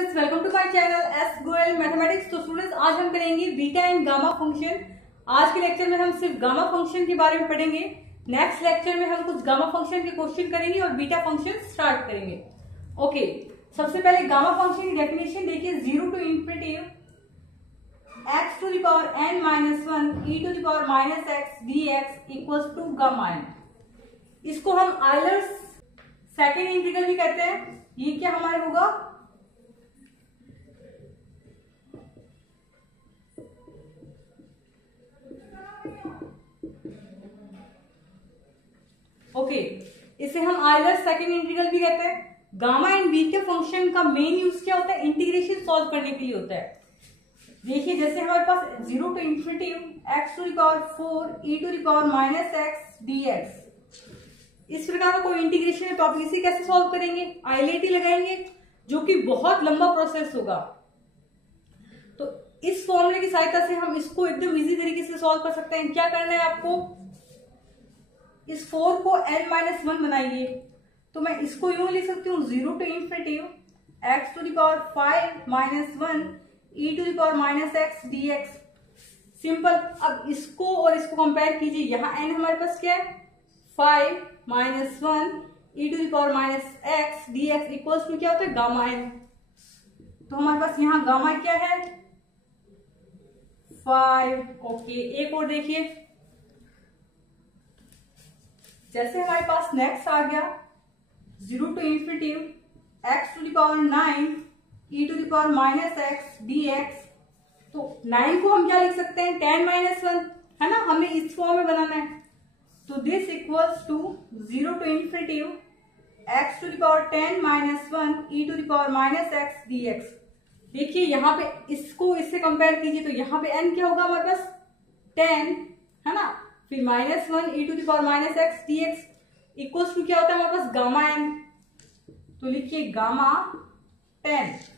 Students, welcome to my channel S Goyal mathematics. तो students, आज हम करेंगे बीटा एंड गामा फंक्शन। आज के लेक्चर में हम सिर्फ गामा फंक्शन के बारे में पढ़ेंगे। नेक्स्ट लेक्चर में हम कुछ गामा फंक्शन के क्वेश्चन करेंगे और बीटा फंक्शन स्टार्ट करेंगे। ओके, सबसे पहले गामा फंक्शन की डेफिनेशन देखिए। 0 to infinity x to the power n minus 1 e to the power minus x dx equals to gamma n। इसको हम आयलर्स सेकेंड इंटीग्रल भी कहते हैं। ये क्या हमारा होगा? ओके, इसे हम आयलर्स सेकेंड इंटीग्रल भी कहते हैं। गामा एंड बी के फंक्शन का मेन यूज क्या होता है? इंटीग्रेशन सॉल्व करने के लिए होता है। देखिए, जैसे हमारे पास 0 to infinity x to the power 4 e to the power minus x dx, इस प्रकार का कोई इंटीग्रेशन है तो आप इसे कैसे सॉल्व करेंगे? आईएलटी लगाएंगे, जो कि बहुत लंबा प्रोसेस होगा। तो इस फॉर्मूले की सहायता से हम इसको एकदम इजी तरीके से सॉल्व कर सकते हैं। क्या करना है आपको? इस 4 को n-1 बनाइए। तो मैं इसको यूं लिख सकती हूँ 0 to infinity x to the power 5 minus 1 e to the power minus x dx। Simple. अब इसको और इसको कंपेयर कीजिए। यहाँ n हमारे पास क्या है? 5 minus 1 e to the power minus x dx equals to क्या होता है? Gamma n। तो हमारे पास यहाँ गामा क्या है? 5। ओके, एक और देखिए। जैसे हमारे पास नेक्स्ट आ गया 0 to infinity x to the power 9 e to the power minus x dx। तो 9 को हम क्या लिख सकते हैं? 10 माइनस 1, है ना? हमें इस फॉर्म में बनाना है। तो this equals to 0 to infinity x to the power 10 minus 1 e to the power minus x dx। देखिए, यहाँ पे इसको इससे कंपेयर कीजिए। तो यहाँ पे n क्या होगा हमारे पास? 10, है ना? फिर minus 1 e to the power minus x dx equals to क्या होता है हमारे पास? Gamma n। तो लिखिए गामा 10।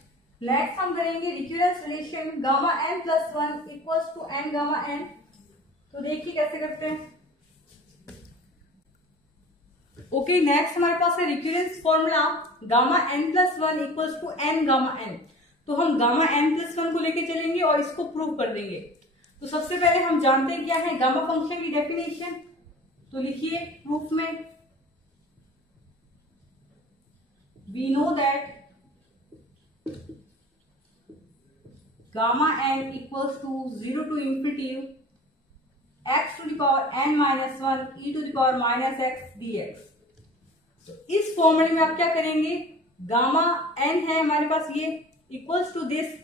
नेक्स्ट हम करेंगे recurrence relation gamma n plus 1 equals to n gamma n। तो देखिए कैसे करते हैं। ओके, नेक्स्ट हमारे पास है recurrence formula gamma n plus 1 equals to n gamma n। तो हम गामा n प्लस 1 को लेके चलेंगे और इसको प्रूव कर देंगे। तो सबसे पहले हम जानते हैं क्या है गामा फंक्शन की डेफिनेशन। तो लिखिए प्रूफ में, we know that gamma n equals to 0 to infinity x to the power n minus 1 e to the power minus x dx। तो इस फॉर्मूले में आप क्या करेंगे? गामा n है हमारे पास, ये इक्वल्स टू दिस।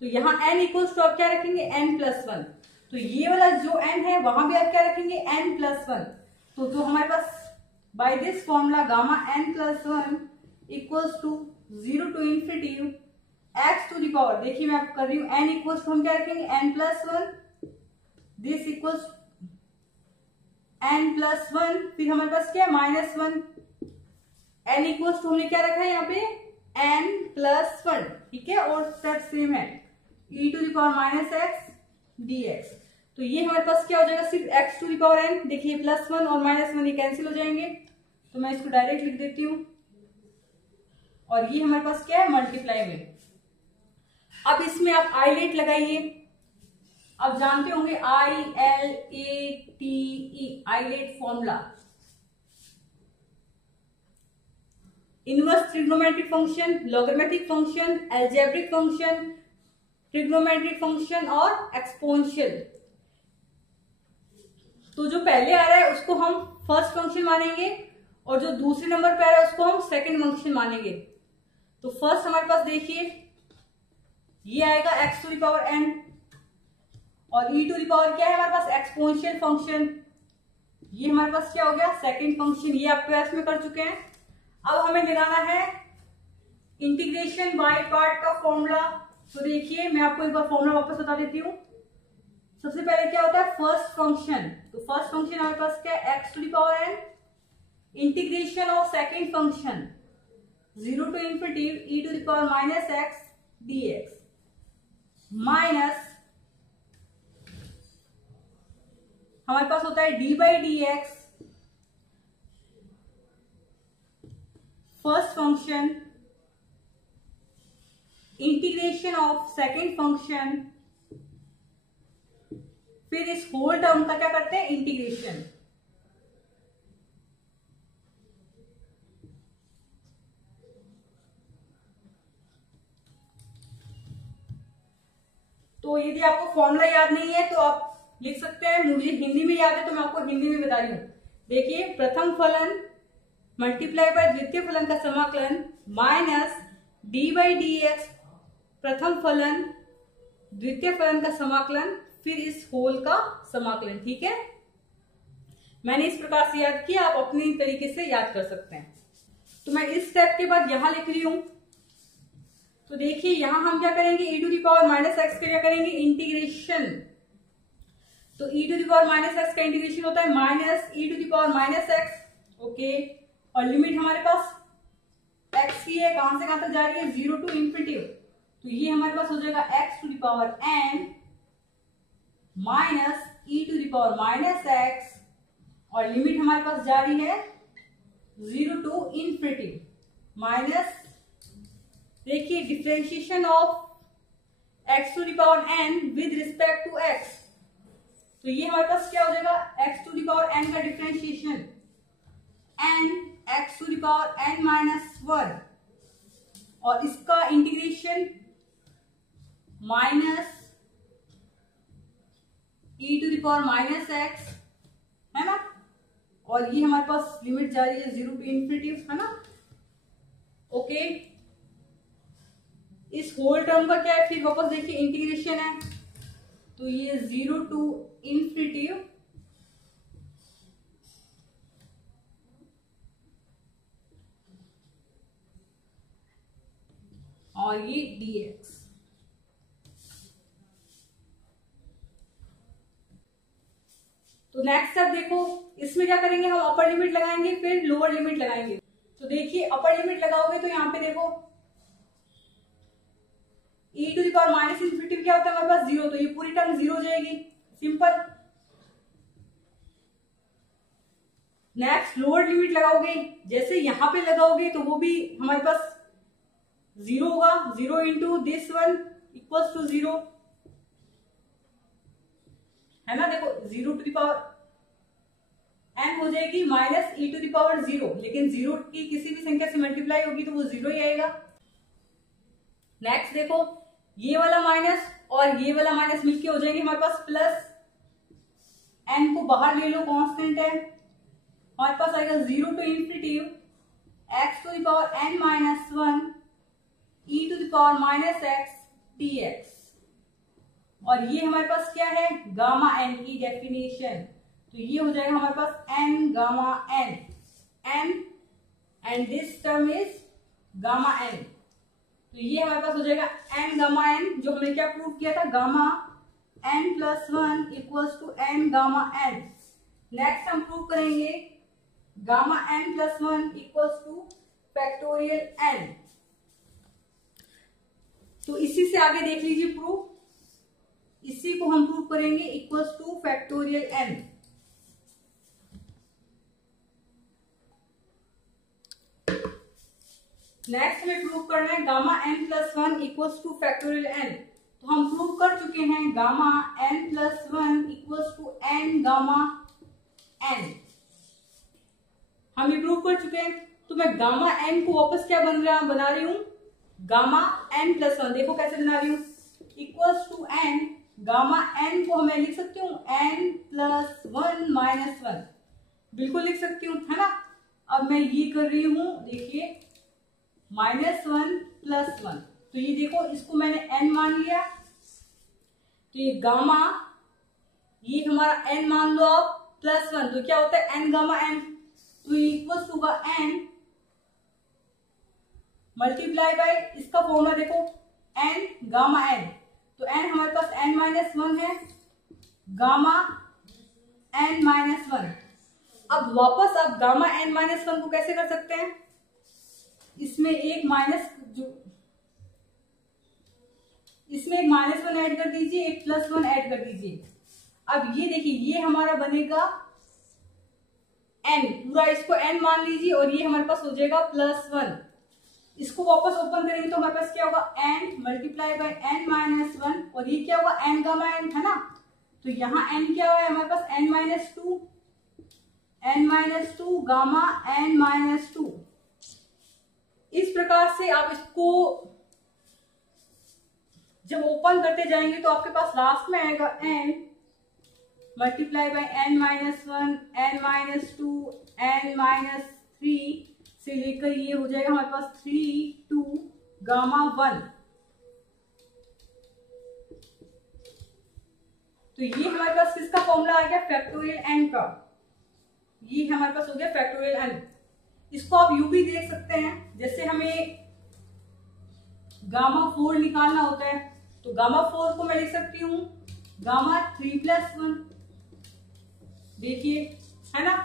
तो यहाँ n इक्वल्स टू आप क्या रखेंगे? n plus 1। तो ये वाला जो n है वहां भी आप क्या रखेंगे? n plus 1। तो हमारे पास by this formula gamma n plus 1 equals to 0 to infinity x to the power, देखिए मैं आप कर रही हूँ n इक्वल्स टू हम क्या रखेंगे? n plus 1। This equals n plus 1। फिर हमारे पास क्या है? माइनस 1। n इक्वल्स टू हमने क्या रखा है यहाँ पे? n प्लस 1, ठीक है? और स्टेप सेम है, e to the power minus x dx। तो ये हमारे पास क्या हो जाएगा? सिर्फ x to the power n। देखिए प्लस 1 और माइनस 1 ये कैंसिल हो जाएंगे। तो मैं इसको डायरेक्ट लिख देती हूँ। और ये हमारे पास क्या है? मल्टीप्लाई में। अब इसमें आप आईलेट लगाइए। अब जानते होंगे ILATE, eyelet formula. Inverse trigonometric function, logarithmic function, algebraic function, trigonometric function और एक्सपोनेंशियल। तो जो पहले आ रहा है उसको हम फर्स्ट फंक्शन मानेंगे और जो दूसरे नंबर पे आ रहा है उसको हम सेकंड फंक्शन मानेंगे। तो फर्स्ट हमारे पास देखिए ये आएगा x to the power n और e टू द पावर क्या है हमारे पास? Exponential function. ये हमारे पास क्या हो गया? Second function. ये आप क्लास में कर चुके हैं। अब हमें लगाना है इंटीग्रेशन बाय पार्ट का फॉर्मूला। तो देखिए मैं आपको एक बार फॉर्मूला वापस बता देती हूँ। सबसे पहले क्या होता है? First function. तो फर्स्ट फंक्शन हमारे पास क्या है? x to the power n integration of second function 0 to infinity e to the power minus x dx minus हमारे पास होता है d by d x first function integration of second function, फिर इस होल टर्म का क्या करते हैं, इंटीग्रेशन। तो यदि आपको फॉर्मूला याद नहीं है तो आप लिख सकते हैं, मुझे हिंदी में याद है तो मैं आपको हिंदी में बता रही हूं। देखिए, प्रथम फलन मल्टीप्लाई बाय द्वितीय फलन का समाकलन minus D by d x, प्रथम फलन द्वितीय फलन का समाकलन, फिर इस होल का समाकलन। ठीक है, मैंने इस प्रकार से याद किया, आप अपनी तरीके से याद कर सकते हैं। तो मैं इस स्टेप के बाद यहां लिख रही हूं। तो देखिए, यहां हम क्या करेंगे, e to the power minus x का क्या करेंगे, इंटीग्रेशन। तो e to the power minus x का इंटीग्रेशन होता है minus e to the power minus x. Okay, और लिमिट हमारे पास x की है, कहां से कहां तक जा रही है, 0 टू इंफिनिटी। तो ये हमारे पास हो जाएगा x to the power n minus e to the power minus x, और लिमिट हमारे पास जा रही है 0 टू इंफिनिटी माइनस, देखिए, differentiation of x to the power n with respect to x। तो ये हमारे पास क्या हो जाएगा, x to the power n का differentiation n x to the power n minus 1, और इसका integration minus e to the power minus x, है ना, और ये हमारे पास लिमिट जा रही है 0 टू इंफिनिटी, है ना। ओके, इस होल टर्म का क्या है, फिर वापस देखिए इंटीग्रेशन है, तो ये 0 टू इंफिनिटी और ये dx। तो नेक्स्ट स्टेप देखो, इसमें क्या करेंगे, हम अपर लिमिट लगाएंगे, फिर लोअर लिमिट लगाएंगे। तो देखिए, अपर लिमिट लगाओगे तो यहाँ पे देखो e to the power minus infinity क्या होता है हमारे पास, 0, तो ये पूरी टर्म 0 हो जाएगी, सिंपल। नेक्स्ट लोअर लिमिट लगाओगे, जैसे यहां पे लगाओगे तो वो भी हमारे पास 0 होगा, 0 into this one equals to 0, है ना। देखो, 0 टू द पावर n हो जाएगी minus e to the power 0, लेकिन 0 की किसी भी संख्या से मल्टीप्लाई होगी तो वो 0 ही आएगा। नेक्स्ट देखो, ये वाला माइनस और ये वाला माइनस मिलके हो जाएंगे हमारे पास प्लस, n को बाहर ले लो, कांस्टेंट है, हमारे पास आएगा 0 to infinity x to the power n minus 1 e to the power minus x dx, और ये हमारे पास क्या है, गामा n की डेफिनेशन। तो ये हो जाएगा हमारे पास n gamma n, n and this term is gamma n। तो ये हमारे पास हो जाएगा n गामा n, जो हमने क्या प्रूव किया था, gamma n plus 1 equals to n gamma n। Next हम प्रूव करेंगे gamma n plus 1 equals to factorial n। तो इसी से आगे देख लीजिए प्रूफ, इसी को हम प्रूव करेंगे equals to factorial n। Next हमें प्रूव करना है gamma n plus 1 equals to factorial n। तो हम प्रूव कर चुके हैं gamma n plus 1 equals to n gamma n, हम ये प्रूव कर चुके हैं। तो मैं गामा n को वापस क्या बना रही हूं, गामा n प्लस 1, देखो कैसे बना रही हूं, equals to n, gamma n को मैं लिख सकती हूँ n प्लस 1 माइनस 1, बिल्कुल लिख सकती हूँ, है ना। अब मैं ये कर रही हूं, देखिए -1 + 1, तो ये देखो इसको मैंने n मान लिया, तो ये गामा, ये हमारा n मान लो आप +1, तो क्या होता है n गामा n, तो equals to n multiply by इसका फॉर्मूला देखो n गामा n, तो n हमारे पास n-1 है, गामा n-1। अब वापस आप गामा n-1 को कैसे कर सकते हैं, इसमें एक माइनस, जो इसमें एक -1 ऐड कर दीजिए, एक +1 ऐड कर दीजिए। अब ये देखिए, ये हमारा बनेगा n, पूरा इसको n मान लीजिए, और ये हमारे पास हो जाएगा +1। इसको वापस ओपन करेंगे तो हमारे पास क्या होगा, n multiply bye n minus 1, और ये क्या होगा, n गामा n है ना, तो यहाँ n क्या हुआ है हमारे पास, n minus two gamma n minus 2। इस प्रकार से आप इसको जब ओपन करते जाएंगे तो आपके पास लास्ट में आएगा n multiply bye n minus 1, n minus 2, n minus 3 से लेकर ये हो जाएगा हमारे पास 3 2 गामा 1। तो ये हमारे पास किसका फॉर्मूला आ गया, फैक्टोरियल n का। ये हमारे पास हो गया फैक्टोरियल n। इसको आप यू भी देख सकते हैं, जैसे हमें गामा 4 निकालना होता है तो गामा 4 को मैं लिख सकती हूँ गामा 3 प्लस 1, देखिए है ना,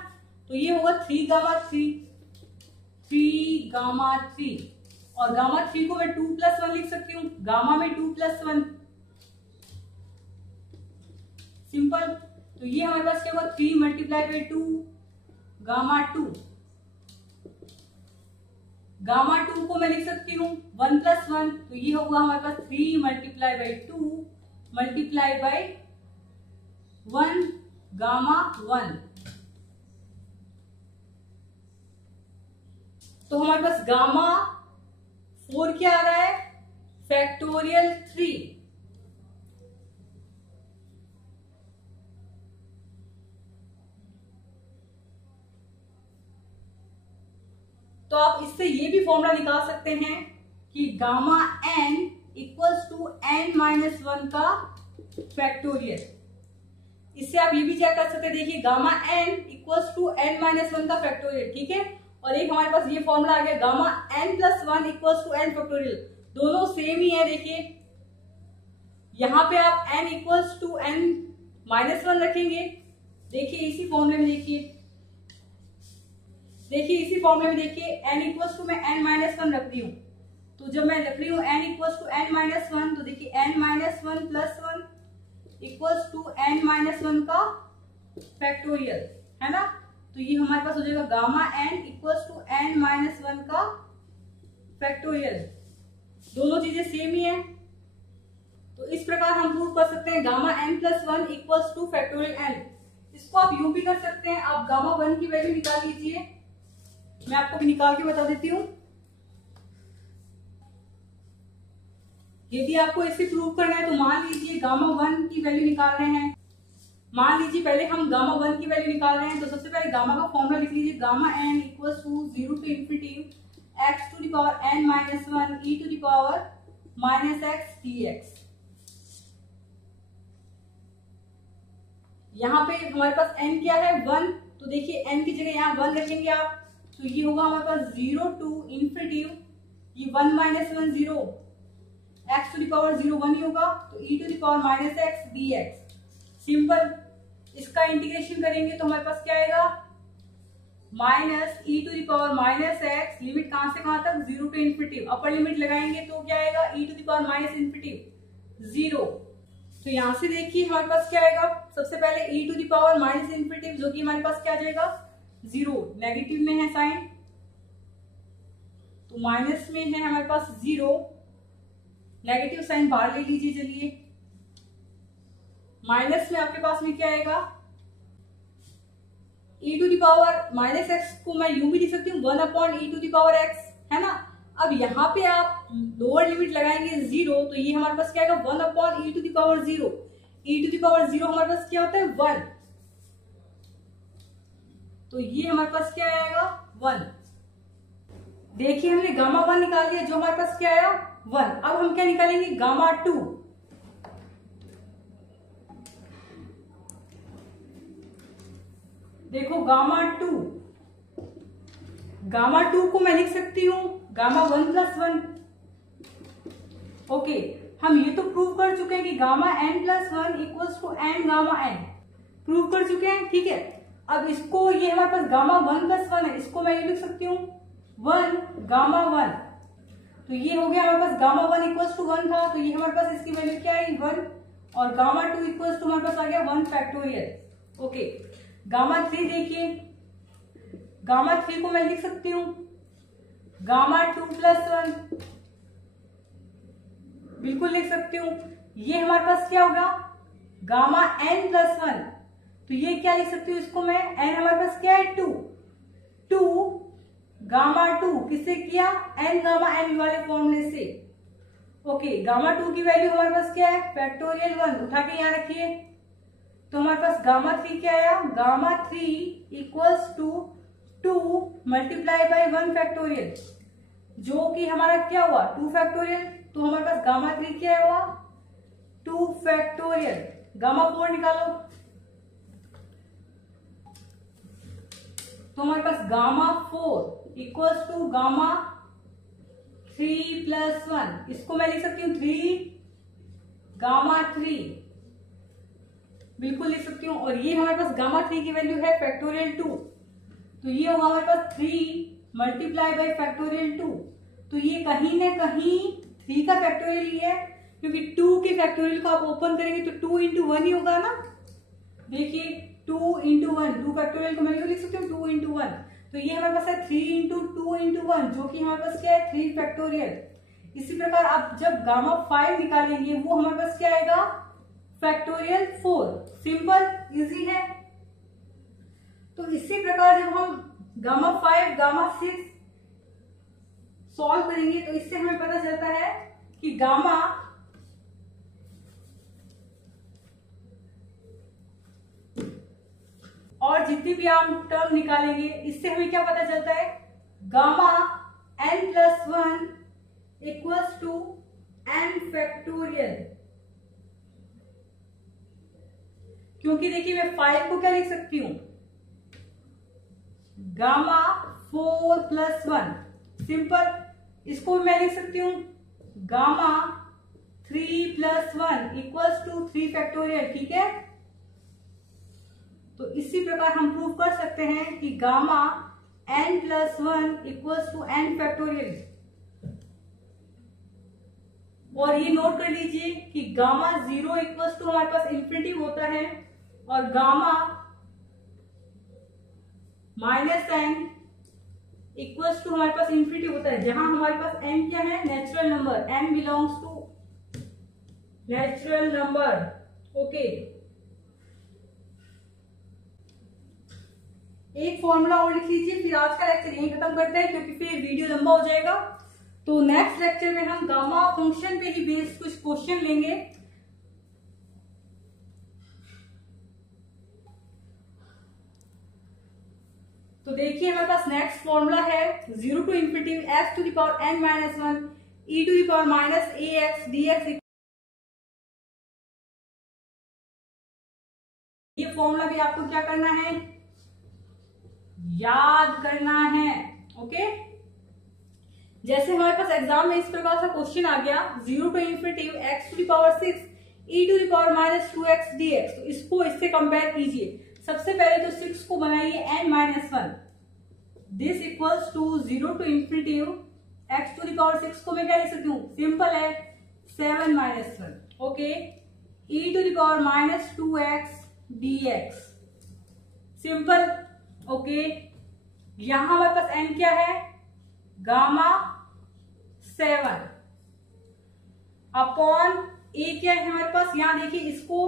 तो ये होगा 3 गामा 3, और गामा 3 को मैं 2 प्लस 1 लिख सकती हूँ, गामा में 2 प्लस 1, सिंपल। तो ये हमारे पास क्या होगा, 3 मल्टीप्लाई बाई 2 गामा 2। गामा 2 को मैं लिख सकती हूँ 1 प्लस 1, तो ये होगा हमारे पास 3 multiply by 2 multiply by 1 gamma 1। तो हमारे पास गामा 4 क्या आ रहा है, फैक्टोरियल 3। तो आप इससे ये भी फॉर्मूला निकाल सकते हैं कि gamma n equals to n minus 1 का फैक्टोरियल। इससे आप ये भी चेक कर सकते हैं, देखिए gamma n equals to n minus 1 का फैक्टोरियल, ठीक है। और एक हमारे पास ये फॉर्मूला आ गया gamma n plus 1 equals to n factorial, दोनों सेम ही है। देखिए यहाँ पे आप n equals to n minus 1 रखेंगे, देखिए इसी फॉर्मूले में इसी फॉर्मूले में देखिए n इक्वल्स टू मैं n माइनस 1 रख रही हूँ, तो जब मैं रख रही हूँ n equals to n minus 1, तो देखिए n minus 1 plus 1 equals to n minus 1 का फैक्टोरियल, है ना। तो ये हमारे पास हो जाएगा gamma n equals to n minus 1 का फैक्टोरियल, दोनों चीजें सेम ही है। तो इस प्रकार हम प्रूव कर सकते हैं gamma n plus 1 equals to factorial n। इसको आप यूं भी कर सकते हैं, आप गामा 1 की वैल्यू निकाल लीजिए, मैं आपको भी निकाल के बता देती हूँ। यदि आपको इसे प्रूव करना है तो मान लीजिए गामा 1 की वैल्यू निकाल रहे हैं, मान लीजिए पहले हम गामा 1 की वैल्यू निकाल रहे हैं, तो सबसे पहले गामा का फॉर्मूला लिख लीजिए, gamma n equals to 0 to infinity x to the power n minus 1 e to the power minus x dx। यहाँ पे हमारे पास n क्या है, 1, तो देखिए n की जगह यहाँ 1 रखेंगे आप, तो ये होगा हमारे पास 0 टू इंफिनिटी, ये 1 minus 1 0, x to the power 0 1 ही होगा, तो e to the power minus x dx। Simple, इसका इंटीग्रेशन करेंगे तो हमारे पास क्या आएगा, minus e to the power minus x, limit कहां से कहां तक, 0 टू इंफिनिटी, अपर लिमिट लगाएंगे तो क्या आएगा, e to the power minus infinity 0। तो यहां से देखिए हमारे पास क्या आएगा, सबसे पहले e to the power minus infinity, जो कि हमारे पास क्या आ जाएगा, 0, नेगेटिव में है साइन, तो माइनस में है हमारे पास 0, नेगेटिव साइन बाहर ले लीजिए। चलिए माइनस में आपके पास में क्या आएगा, e to the power minus x को मैं यूं भी लिख सकती हूँ 1 upon e to the power x, है ना। अब यहाँ पे आप लोअर लिमिट लगाएंगे 0, तो ये हमारे पास क्या आएगा, 1 upon e to the power 0, e to the power 0 हमारे पास क्या होता है 1, तो ये हमारे पास क्या आएगा 1। देखिए हमने गामा 1 निकाल लिया, जो हमारे पास क्या आया 1। अब हम क्या निकालेंगे, गामा 2। देखो गामा 2 को मैं लिख सकती हूँ गामा 1 प्लस 1। ओके, हम ये तो प्रूव कर चुके हैं कि gamma n plus 1 equals to n gamma n, prove कर चुके हैं, ठीक है। अब इसको, ये हमारे पास गामा 1 प्लस 1 है, इसको मैं ये लिख सकती हूँ 1 गामा 1, तो ये हो गया हमारे पास गामा 1 इक्वल्स टू 1 था, तो ये हमारे पास इसकी वैल्यू क्या आई 1, और गामा 2 इक्वल्स टू हमारे पास आ गया 1 फैक्टोरियल। ओके, गामा 3 देखिए, गामा 3 को मैं लिख सकती हूँ गामा 2 प्लस 1, बिल्कुल लिख सकती हूँ। ये हमारे पास क्या होगा, गामा n प्लस 1, तो ये क्या लिख सकती हूँ इसको मैं, n हमारे पास क्या है 2, 2 गामा 2 किससे किया, n गामा n वाले फॉर्मूले से। ओके, गामा 2 की वैल्यू हमारे पास क्या है, फैक्टोरियल 1, उठा के यहाँ रखिए। तो हमारे पास गामा 3 क्या आया, gamma 3 equals to 2 multiply by 1 factorial, जो कि हमारा क्या हुआ 2 फैक्टोरियल। तो हमारे पास गामा 3 क्या हुआ 2 फैक्टोरियल। गामा 4 निकालो, तो हमारे पास gamma 4 equals to gamma 3 plus 1, इसको मैं लिख सकती हूँ 3 गामा 3, बिल्कुल लिख सकती हूँ। और ये हमारे पास गामा 3 की वैल्यू है फैक्टोरियल 2, तो ये होगा हमारे पास 3 मल्टीप्लाई बाई फैक्टोरियल 2। तो ये कहीं ना कहीं 3 का फैक्टोरियल ही है, क्योंकि 2 के फैक्टोरियल को आप ओपन करेंगे तो 2 इंटू 1 ही होगा ना। देखिए 2 इंटू 1, 2 फैक्टोरियल को मैं क्यों लिख सकती हूँ 2 इंटू 1, तो ये हमारे पास है 3 इंटू 2 इंटू 1, जो कि हमारे पास क्या है 3 फैक्टोरियल। इसी प्रकार आप जब गामा 5 निकालेंगे वो हमारे पास क्या आएगा फैक्टोरियल 4। सिंपल, इजी है। तो इसी प्रकार जब हम गामा 5 गामा 6 सॉल्व करेंगे तो इससे हमें पता चलता है कि गामा और जितनी भी आप टर्म निकालेंगे इससे हमें क्या पता चलता है, gamma n plus 1 equals to n factorial. क्योंकि देखिए मैं 5 को क्या लिख सकती हूं, गामा 4 प्लस 1, सिंपल। इसको मैं लिख सकती हूं gamma 3 plus 1 equals to 3 factorial, ठीक है। तो इसी प्रकार हम प्रूव कर सकते हैं कि gamma n plus 1 equals to n factorial. और ये नोट कर लीजिए कि गामा 0 इक्वल्स टू हमारे पास इंफिनिटी होता है, और गामा -n इक्वल्स टू हमारे पास इंफिनिटी होता है, जहां हमारे पास n क्या है natural number, n belongs to natural number. Okay, एक फॉर्मूला और लिख लीजिए, फिर आज का लेक्चर यहीं खत्म करते हैं क्योंकि फिर वीडियो लंबा हो जाएगा। तो नेक्स्ट लेक्चर में हम गामा फंक्शन पे ही बेस्ड कुछ क्वेश्चन लेंगे। तो देखिए हमारे पास नेक्स्ट फॉर्मूला है 0 to infinity x to the power n minus 1 e to the power minus ax dx। ये फॉर्मूला भी आपको क्या करना है, याद करना है। ओके, जैसे हमारे पास एग्जाम में इस प्रकार का क्वेश्चन आ गया 0 to infinity x to the power 6 e to the power minus 2x dx, तो इसको इससे कंपेयर कीजिए। सबसे पहले तो 6 को बनाइए n minus 1, this equals to 0 to infinity x to the power 6 को मैं क्या लिख सकती हूँ, सिंपल है 7 minus 1। Okay, e to the power minus 2x dx, simple. Okay, यहां हमारे पास n क्या है, गामा 7 अपॉन a क्या है हमारे पास, यहां देखिए इसको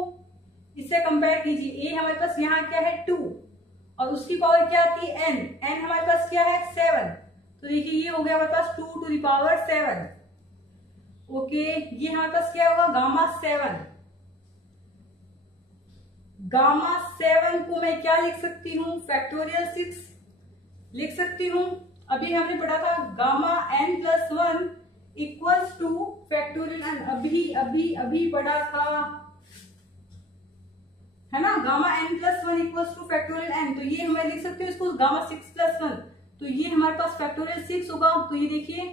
इससे कंपेयर कीजिए, a हमारे पास यहाँ क्या है 2 और उसकी पावर क्या आती है n, n हमारे पास क्या है 7, तो देखिए ये हो गया हमारे पास 2 टू द पावर 7। ओके, ये हमारे पास क्या होगा गामा 7। गामा 7 को मैं क्या लिख सकती हूँ, फैक्टोरियल 6 लिख सकती हूँ। अभी हमने पढ़ा था gamma n plus 1 equals to factorial n, अभी अभी अभी पढ़ा था, है ना, gamma n plus 1 equals to factorial n। तो ये मैं लिख सकती हूँ इसको गामा 6 प्लस 1, तो ये हमारे पास फैक्टोरियल 6 होगा। तो ये देखिए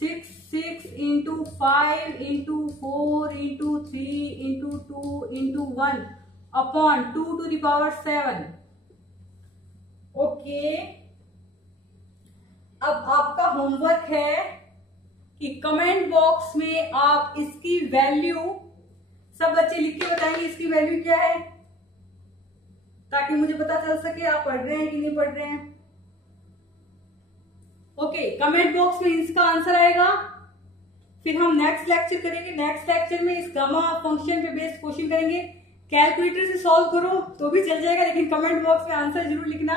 6 into 5 into 4 into 3 into 2 into 1 upon 2 to the power 7। Okay, अब आपका होमवर्क है कि कमेंट बॉक्स में आप इसकी वैल्यू, सब बच्चे लिख के बताएंगे इसकी वैल्यू क्या है, ताकि मुझे पता चल सके आप पढ़ रहे हैं कि नहीं पढ़ रहे हैं। ओके, कमेंट बॉक्स में इसका आंसर आएगा। फिर हम नेक्स्ट लेक्चर करेंगे। नेक्स्ट लेक्चर में इस गामा फंक्शन पे बेस्ड क्वेश्चन करेंगे। कैलकुलेटर से सॉल्व करो तो भी चल जाएगा, लेकिन कमेंट बॉक्स में आंसर जरूर लिखना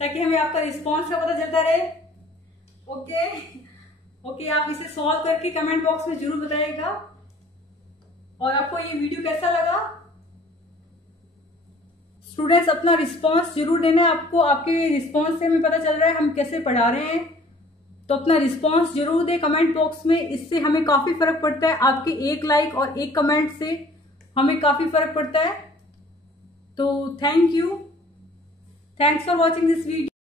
ताकि हमें आपका रिस्पॉन्स का पता चलता रहे। ओके, आप इसे सॉल्व करके कमेंट बॉक्स में जरूर बताइएगा। और आपको ये वीडियो कैसा लगा? स्टूडेंट्स अपना रिस्पॉन्स जरूर देना है। आपको आपके रिस्पॉन्स से हमें पता चल रहा है हम कैसे पढ़ा रहे हैं, तो अपना रिस्पॉन्स जरूर दे कमेंट बॉक्स में। इससे हमें काफी फर्क पड़ता है, आपके एक लाइक और एक कमेंट से हमें काफी फर्क पड़ता है। तो thank you, thanks for watching this video.